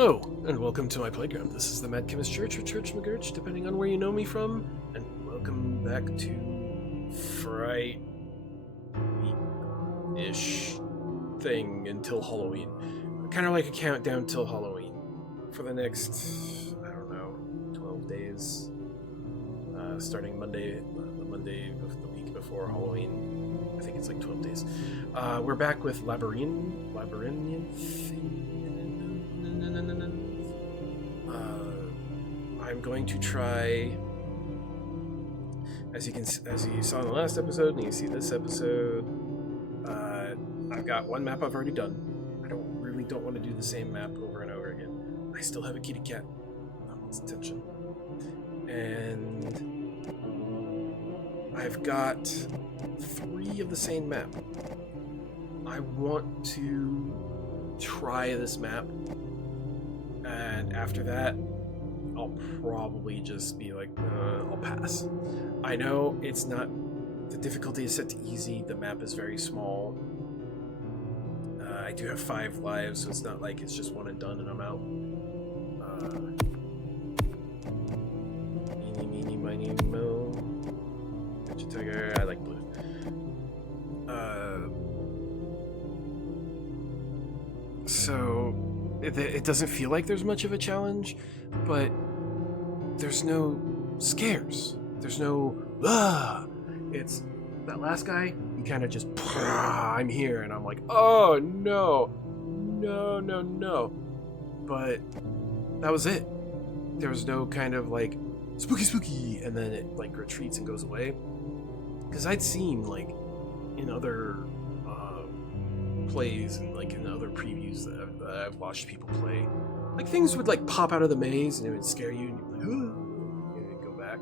Oh, and welcome to my playground. This is the Mad Chemist Church, or Church McGurch, depending on where you know me from. And welcome back to Fright Week-ish thing until Halloween. Kind of like a countdown till Halloween. For the next, I don't know, 12 days. Starting Monday, the Monday of the week before Halloween. I think it's like 12 days. We're back with Labyrinthine. I'm going to try, as you saw in the last episode, and you see this episode. I've got one map I've already done. I don't want to do the same map over and over again. I still have a kitty cat. That wants attention. And I've got 3 of the same map. I want to try this map, and after that, I'll probably just be like, I'll pass. I know it's not, the difficulty is set to easy, the map is very small. I do have 5 lives, so it's not like it's just one and done and I'm out. Meeny, meeny, miny, mo. Gotcha, tiger. I like blue. So it doesn't feel like there's much of a challenge, but there's no scares. There's no It's that last guy. He kind of just I'm here, and I'm like, oh no, no. But that was it. There was no kind of like spooky, and then it like retreats and goes away. Because I'd seen like in other plays and like in other previews that I've watched people play, like things would like pop out of the maze and it would scare you, and you'd be like, and you'd go back.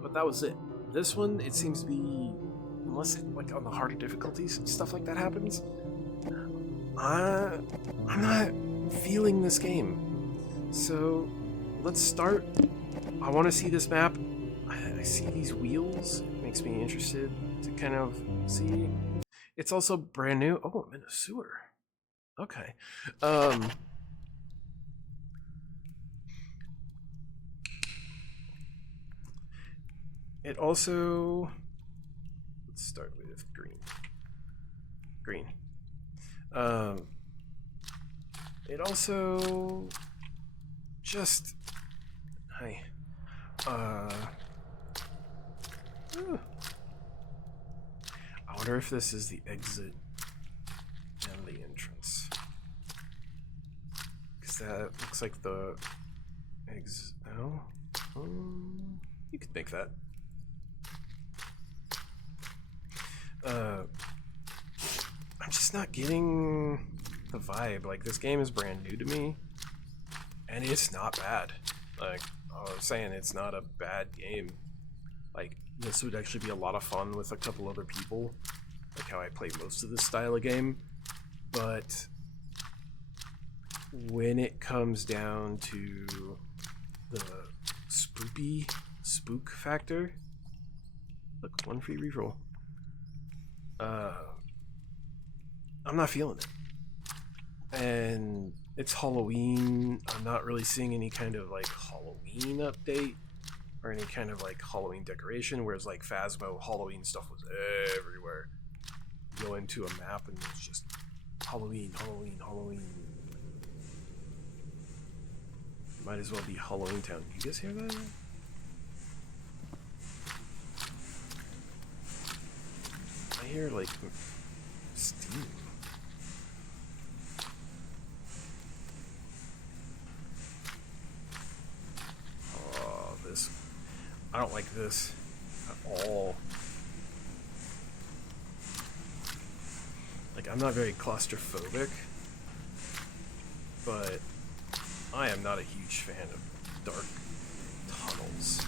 But that was it. This one, it seems to be, unless it like on the harder difficulties, stuff like that happens. I'm not feeling this game. So let's start. I want to see this map. I see these wheels. It makes me interested to kind of see. It's also brand new. Oh, I'm in a sewer. Okay. It also, let's start with green. It also just, hi. I wonder if this is the exit and the entrance. Because that looks like the exit. Oh, you could make that. I'm just not getting the vibe. Like, this game is brand new to me, and it's not bad. Like, I was saying, it's not a bad game. Like, this would actually be a lot of fun with a couple other people, like how I play most of this style of game. But when it comes down to the spook factor, look, 1 free reroll. I'm not feeling it. And it's Halloween. I'm not really seeing any kind of like Halloween update or any kind of like Halloween decoration, whereas like Phasmo, Halloween stuff was everywhere. You go into a map and it's just Halloween. Might as well be Halloween Town. You guys hear that? I hear like steam. Oh, this. I don't like this at all. Like, I'm not very claustrophobic, but I am not a huge fan of dark tunnels.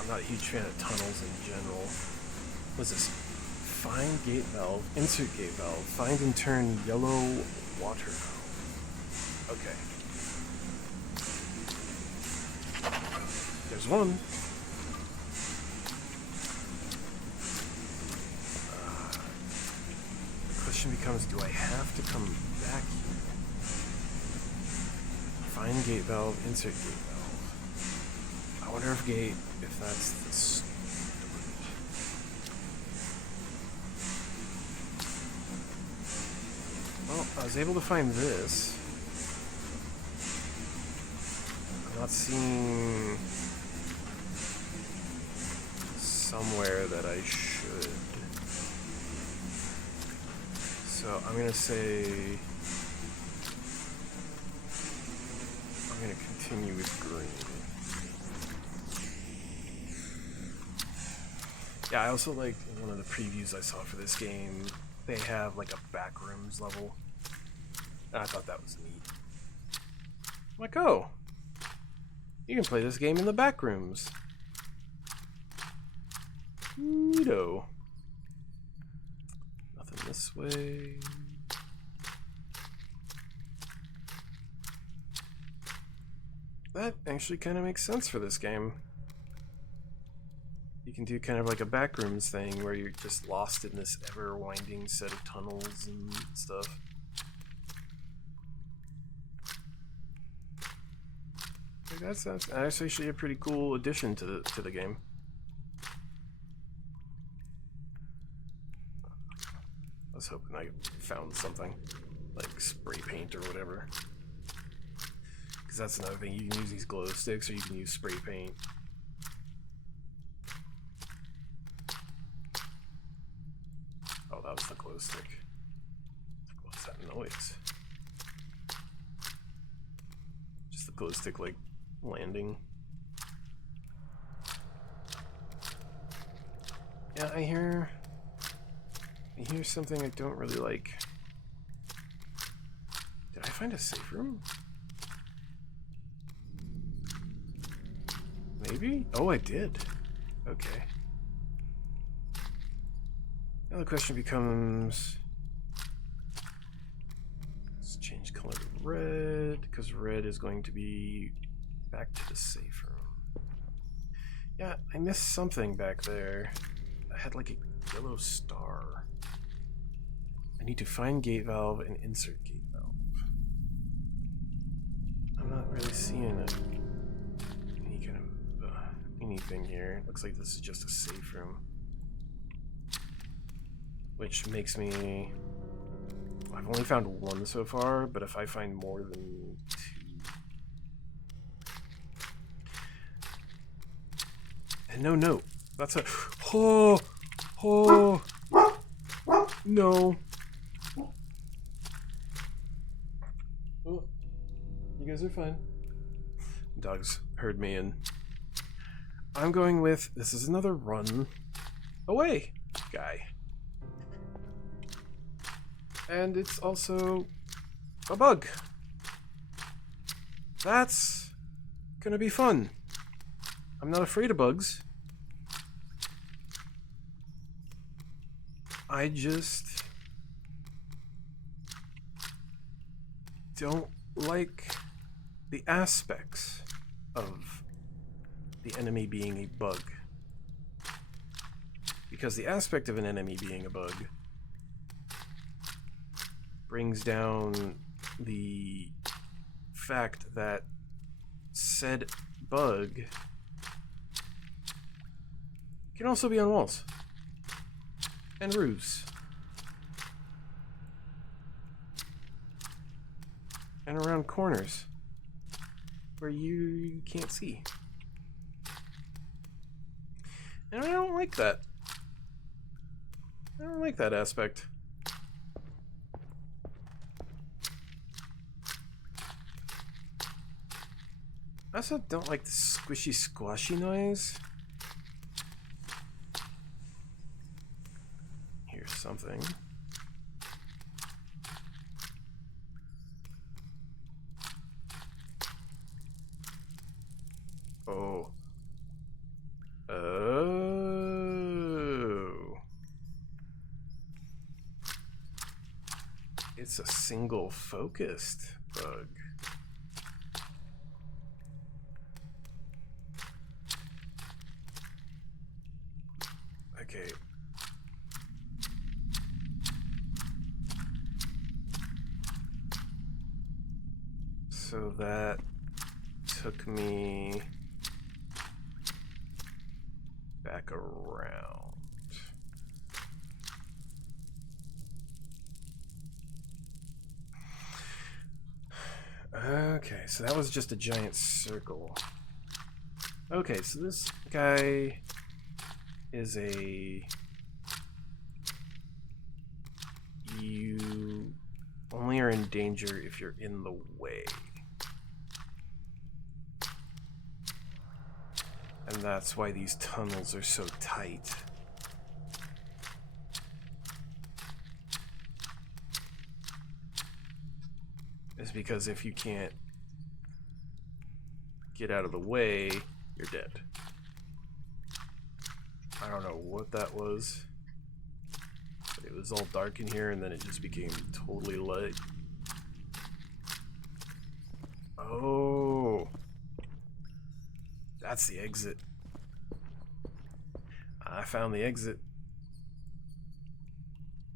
I'm not a huge fan of tunnels in general. What's this? Find gate valve, insert gate valve, find and turn yellow water. Okay. There's one. question becomes, do I have to come back here? Find gate valve, insert gate valve. I wonder if that's the start. Well, I was able to find this. I'm not seeing somewhere that I should. So I'm gonna say I'm gonna continue with green. Yeah, I also liked one of the previews I saw for this game. They have like a backrooms level. And I thought that was neat. I'm like, oh, you can play this game in the backrooms. Neato. Nothing this way. That actually kind of makes sense for this game. You can do kind of like a backrooms thing where you're just lost in this ever-winding set of tunnels and stuff. Like that's actually a pretty cool addition to the game. I was hoping I found something like spray paint or whatever, because that's another thing. You can use these glow sticks or you can use spray paint. Oh, that was the glow stick. What's that noise? Just the glow stick like landing. Yeah, I hear something I don't really like. Did I find a safe room? Maybe? Oh, I did. Okay. Now the question becomes, let's change color to red, because red is going to be back to the safe room. Yeah, I missed something back there. I had like a yellow star. I need to find gate valve and insert gate valve. I'm not really seeing any kind of anything here. Looks like this is just a safe room. Which makes me... I've only found one so far, but if I find more than two... And no note. That's a... Oh! Oh! No. Oh, you guys are fine. Dogs heard me and... I'm going with... This is another run away guy. And it's also a bug. That's gonna be fun. I'm not afraid of bugs. I just don't like the aspects of the enemy being a bug. Because the aspect of an enemy being a bug brings down the fact that said bug can also be on walls and roofs and around corners where you can't see. And I don't like that. I don't like that aspect. I also don't like the squishy squashy noise. Here's something. Oh. Oh. It's a single focused bug. Okay. So that took me back around. Okay, so that was just a giant circle. Okay, so this guy is a... You only are in danger if you're in the way. And that's why these tunnels are so tight. Is because if you can't get out of the way, you're dead. I don't know what that was. But it was all dark in here and then it just became totally light. Oh. That's the exit. I found the exit.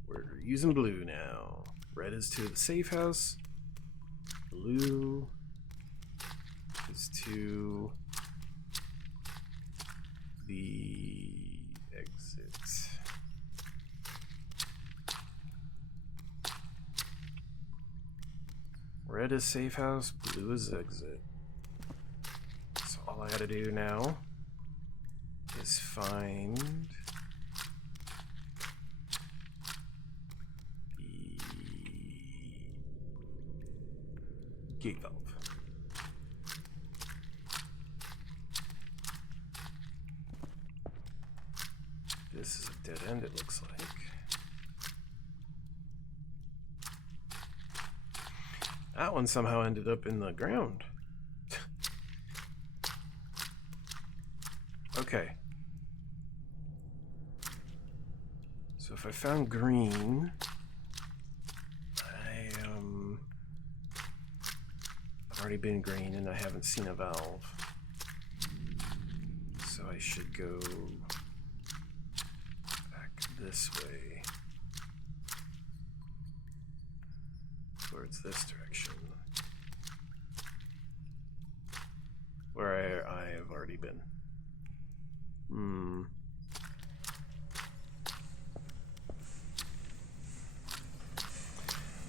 We're using blue now. Red is to the safe house. Blue is to the exit. Red is safe house, blue is exit. So all I gotta do now is find the gate valve. This is a dead end, it looks like. That one somehow ended up in the ground. Okay. So if I found green, I've already been green and I haven't seen a valve. So I should go back this way. Towards this direction. Where I have already been.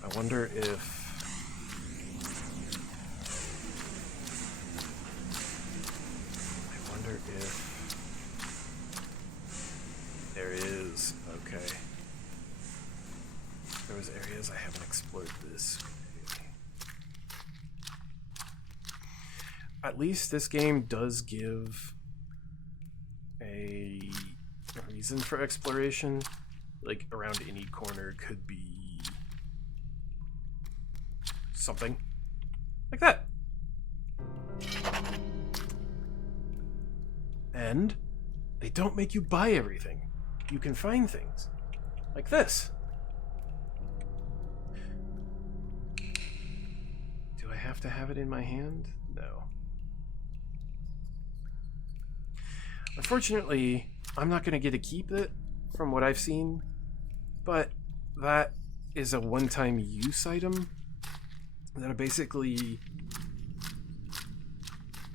I wonder if... There is... Okay. There was areas I haven't explored this way. At least this game does give a reason for exploration. Like, around any corner could be something like that. And they don't make you buy everything. You can find things like this. Do I have to have it in my hand? No. Unfortunately, I'm not going to get to keep it from what I've seen, but that is a one-time use item that are basically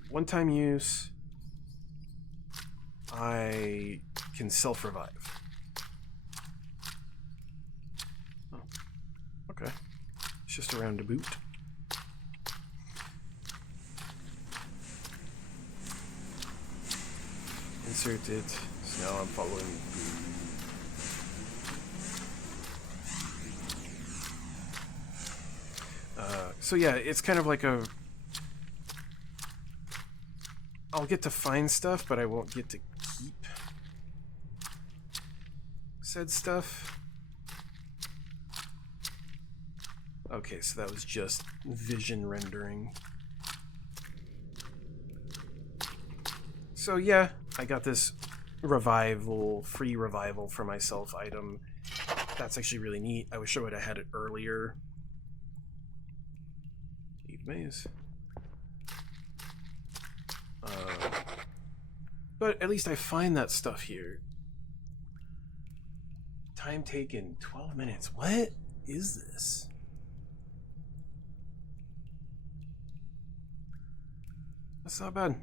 one-time use. I can self-revive. Oh, okay. It's just around to boot. Insert it. So now I'm following. So yeah, it's kind of like a... I'll get to find stuff, but I won't get to keep said stuff. Okay, so that was just vision rendering. So yeah, I got this revival, free revival for myself item. That's actually really neat. I wish I would have had it earlier. Leave maze. But at least I find that stuff here. Time taken, 12 minutes. What is this? That's not bad.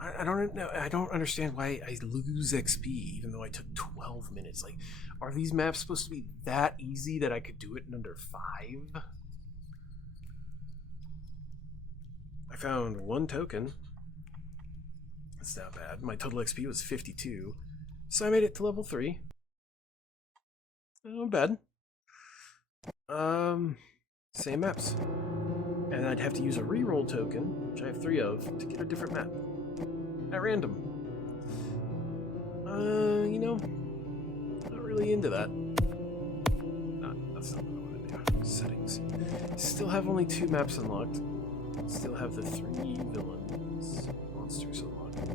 I don't know. I don't understand why I lose XP even though I took 12 minutes. Like, are these maps supposed to be that easy that I could do it in under 5? I found 1 token. That's not bad. My total XP was 52, so I made it to level 3. Not bad. Same maps, and I'd have to use a reroll token, which I have 3 of, to get a different map at random. You know, not really into that. That's not what I want to do. Settings. Still have only 2 maps unlocked. Still have the 3 villains, monsters unlocked.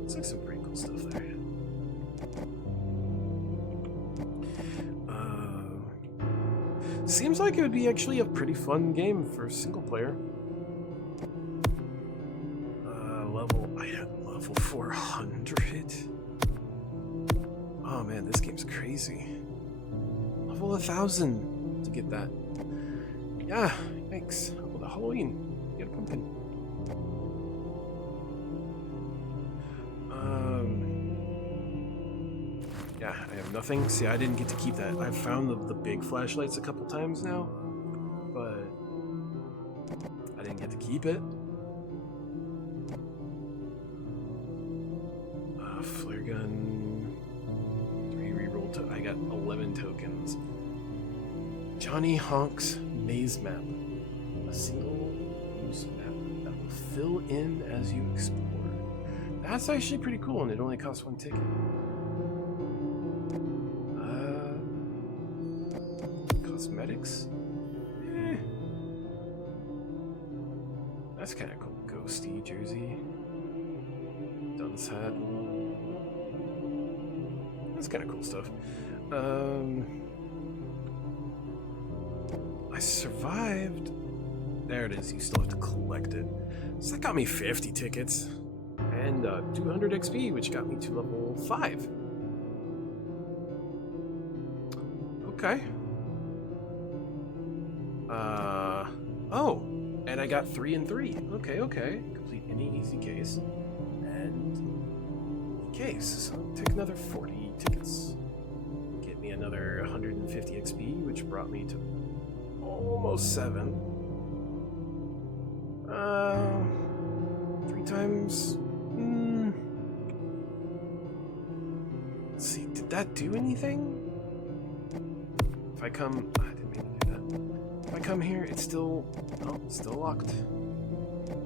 Looks like some pretty cool stuff there. Seems like it would be actually a pretty fun game for single player. I had level 400. Oh man, this game's crazy. Level 1000 to get that. Yeah, thanks. Well, the Halloween, get a pumpkin. Yeah, I have nothing. See, I didn't get to keep that. I've found the big flashlights a couple times now, but I didn't get to keep it. Flare gun. 3 reroll. I got 11 tokens. Johnny Honk's maze map. A single use map that will fill in as you explore. That's actually pretty cool, and it only costs 1 ticket. Cosmetics? That's kind of cool. Ghosty jersey. Dunce hat. That's kind of cool stuff. I survived. There it is. You still have to collect it. So that got me 50 tickets. And 200 XP, which got me to level 5. Okay. Oh, and I got 3 and 3. Okay. Complete any easy case. And case. So take another 40 tickets. Get me another 150 XP, which brought me to almost 7. 3 times. Let's see, did that do anything? If I come, I didn't mean to do that. If I come here, it's still, still locked.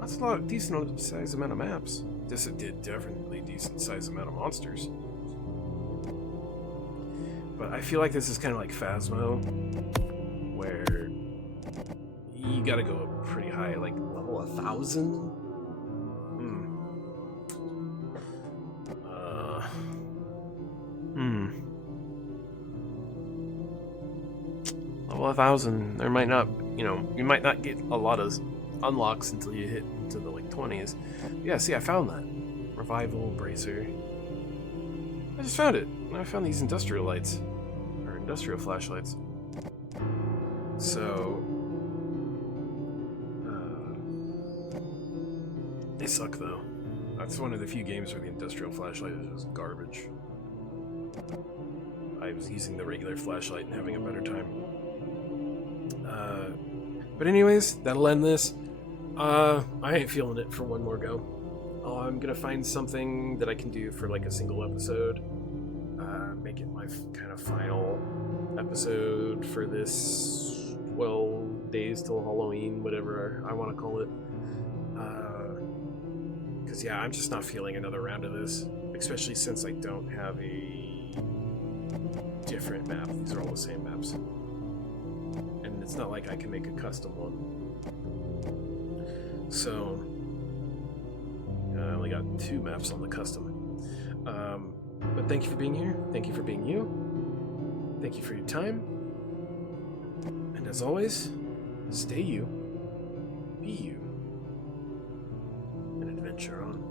That's a decent size amount of maps. This did definitely decent size amount of monsters. But I feel like this is kind of like Phasmo, where you gotta go up pretty high, like level 1000. Level 1000. There might not, you might not get a lot of unlocks until you hit into the like 20s. Yeah, see, I found that revival bracer. I just found it. I found these industrial lights, or industrial flashlights. So they suck though. That's one of the few games where the industrial flashlight is just garbage. I was using the regular flashlight and having a better time. But anyways, that'll end this. I ain't feeling it for one more go. I'm gonna find something that I can do for like a single episode. Make it my kind of final episode for this 12 days till Halloween, whatever I want to call it. Because yeah, I'm just not feeling another round of this, especially since I don't have a different map. These are all the same maps. And it's not like I can make a custom one. So, I only got 2 maps on the custom. But thank you for being here. Thank you for being you. Thank you for your time. And as always, stay you, be you, and adventure on.